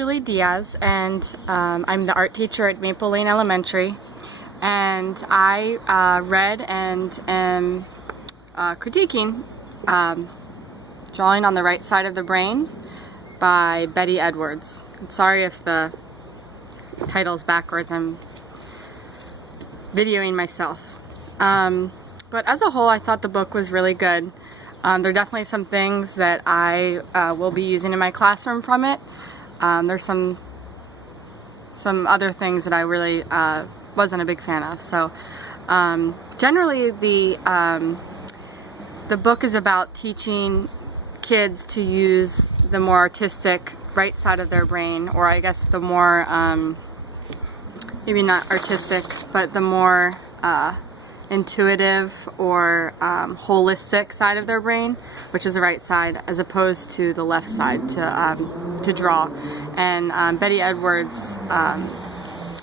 Diaz, and I'm the art teacher at Maple Lane Elementary, and I read and am critiquing Drawing on the Right Side of the Brain by Betty Edwards. I'm sorry if the title's backwards, I'm videoing myself. But as a whole, I thought the book was really good. There are definitely some things that I will be using in my classroom from it. There's some other things that I really wasn't a big fan of. So generally the book is about teaching kids to use the more artistic right side of their brain, or I guess the more maybe not artistic, but the more intuitive or holistic side of their brain, which is the right side, as opposed to the left side to draw. And Betty Edwards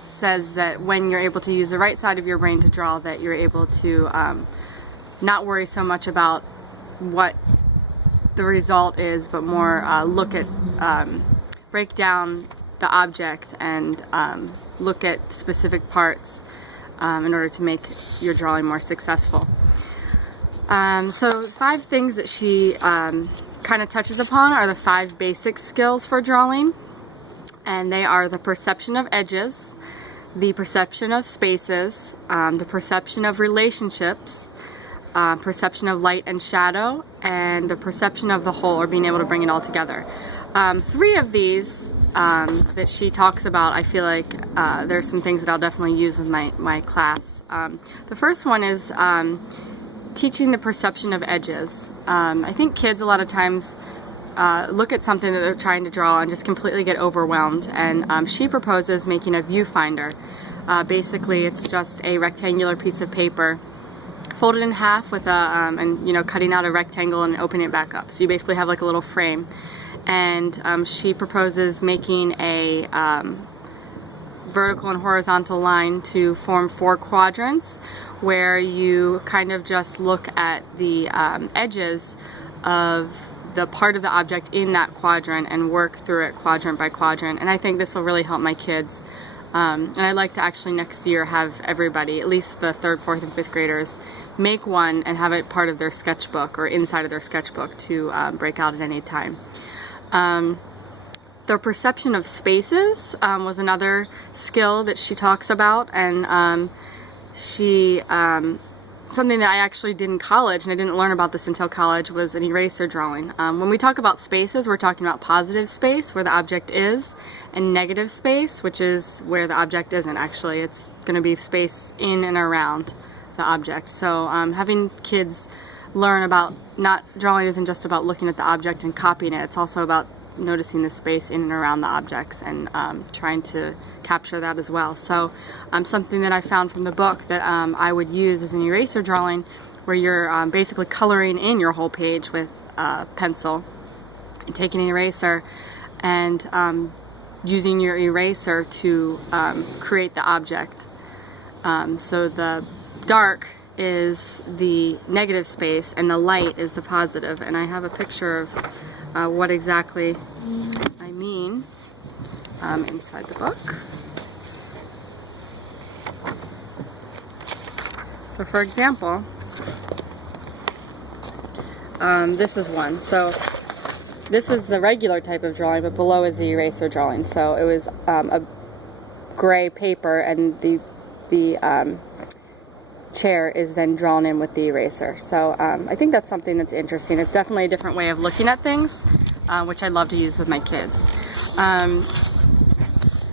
says that when you're able to use the right side of your brain to draw, that you're able to not worry so much about what the result is, but more look at, break down the object and look at specific parts in order to make your drawing more successful. So 5 things that she kind of touches upon are the 5 basic skills for drawing, and they are the perception of edges, the perception of spaces, the perception of relationships, perception of light and shadow, and the perception of the whole, or being able to bring it all together. 3 of these that she talks about, I feel like there's some things that I'll definitely use with my class. The first one is teaching the perception of edges. I think kids a lot of times look at something that they're trying to draw and just completely get overwhelmed, and she proposes making a viewfinder. Basically it's just a rectangular piece of paper folded in half with and cutting out a rectangle and opening it back up. So you basically have like a little frame. And she proposes making a vertical and horizontal line to form 4 quadrants, where you kind of just look at the edges of the part of the object in that quadrant and work through it quadrant by quadrant. And I think this will really help my kids. And I'd like to actually next year have everybody, at least the 3rd, 4th, and 5th graders, make one and have it part of their sketchbook or inside of their sketchbook to break out at any time. The perception of spaces was another skill that she talks about, and something that I actually did in college, and I didn't learn about this until college, was an eraser drawing. When we talk about spaces, we're talking about positive space, where the object is, and negative space, which is where the object isn't. Actually, it's going to be space in and around the object. So having kids learn about drawing isn't just about looking at the object and copying it, it's also about noticing the space in and around the objects and trying to capture that as well. So something that I found from the book that I would use as an eraser drawing, where you're basically coloring in your whole page with pencil and taking an eraser and using your eraser to create the object. So the dark is the negative space and the light is the positive, and I have a picture of what exactly I mean inside the book. So for example, this is one. So this is the regular type of drawing, but below is the eraser drawing. So it was a gray paper, and the chair is then drawn in with the eraser. So I think that's something that's interesting. It's definitely a different way of looking at things, which I love to use with my kids.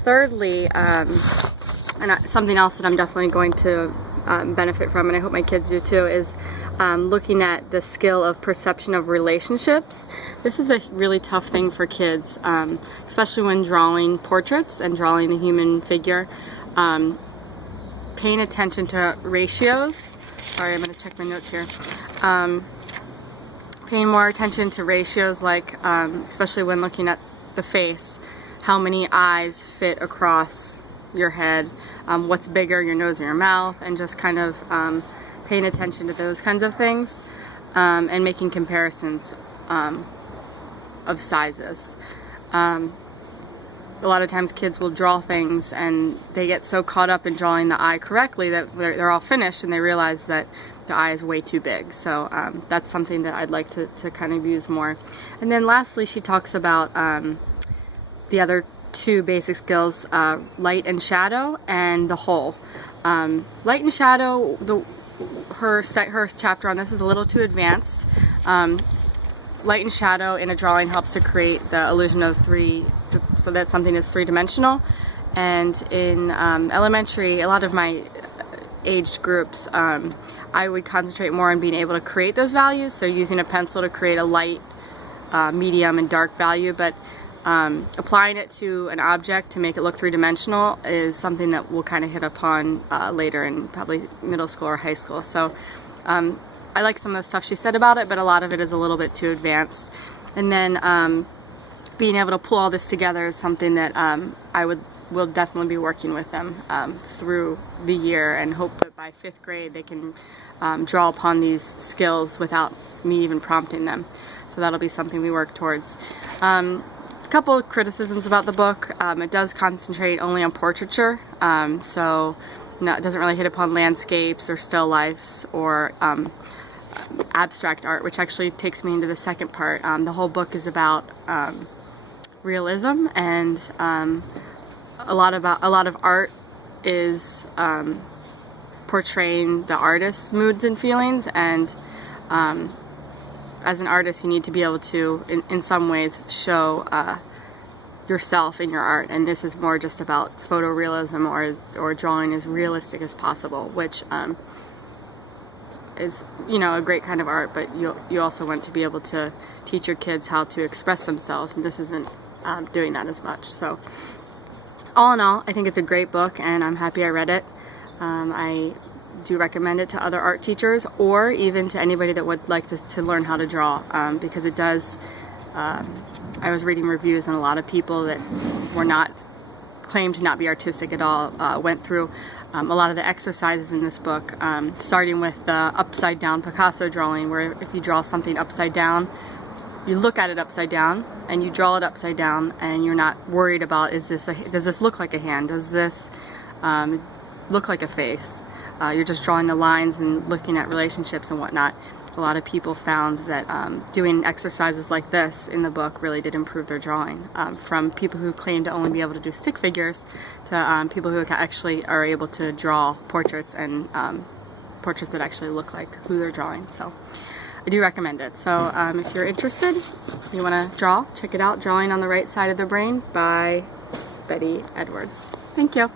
Thirdly, something else that I'm definitely going to benefit from, and I hope my kids do too, is looking at the skill of perception of relationships. This is a really tough thing for kids, especially when drawing portraits and drawing the human figure. Paying attention to ratios. Sorry, I'm going to check my notes here. Paying more attention to ratios, like especially when looking at the face, how many eyes fit across your head, what's bigger, your nose or your mouth, and just kind of paying attention to those kinds of things, and making comparisons of sizes. a lot of times kids will draw things and they get so caught up in drawing the eye correctly that they're all finished and they realize that the eye is way too big. So that's something that I'd like to kind of use more. And then lastly, she talks about the other two basic skills, light and shadow, and the whole. Light and shadow, her chapter on this is a little too advanced. Light and shadow in a drawing helps to create the illusion of so that something is three-dimensional. And in elementary, a lot of my aged groups, I would concentrate more on being able to create those values, so using a pencil to create a light, medium, and dark value, but applying it to an object to make it look three-dimensional is something that we'll kind of hit upon later in probably middle school or high school. So I like some of the stuff she said about it, but a lot of it is a little bit too advanced. And then being able to pull all this together is something that will definitely be working with them through the year, and hope that by 5th grade they can draw upon these skills without me even prompting them. So that'll be something we work towards. A couple of criticisms about the book. It does concentrate only on portraiture, so it doesn't really hit upon landscapes or still lifes or abstract art, which actually takes me into the second part. The whole book is about realism, and a lot of art is portraying the artist's moods and feelings, and as an artist you need to be able to in some ways show yourself in your art, and this is more just about photorealism or drawing as realistic as possible, which is, you know, a great kind of art, but you also want to be able to teach your kids how to express themselves, and this isn't doing that as much. So all in all, I think it's a great book, and I'm happy I read it. I do recommend it to other art teachers, or even to anybody that would like to learn how to draw, because it does, I was reading reviews, and a lot of people that were not claimed to not be artistic at all went through a lot of the exercises in this book, starting with the upside down Picasso drawing, where if you draw something upside down, you look at it upside down and you draw it upside down, and you're not worried about, does this look like a hand, does this look like a face. You're just drawing the lines and looking at relationships and whatnot. A lot of people found that doing exercises like this in the book really did improve their drawing, from people who claim to only be able to do stick figures to people who actually are able to draw portraits, and portraits that actually look like who they're drawing. So I do recommend it. So if you're interested, you want to draw, check it out. Drawing on the Right Side of the Brain by Betty Edwards. Thank you.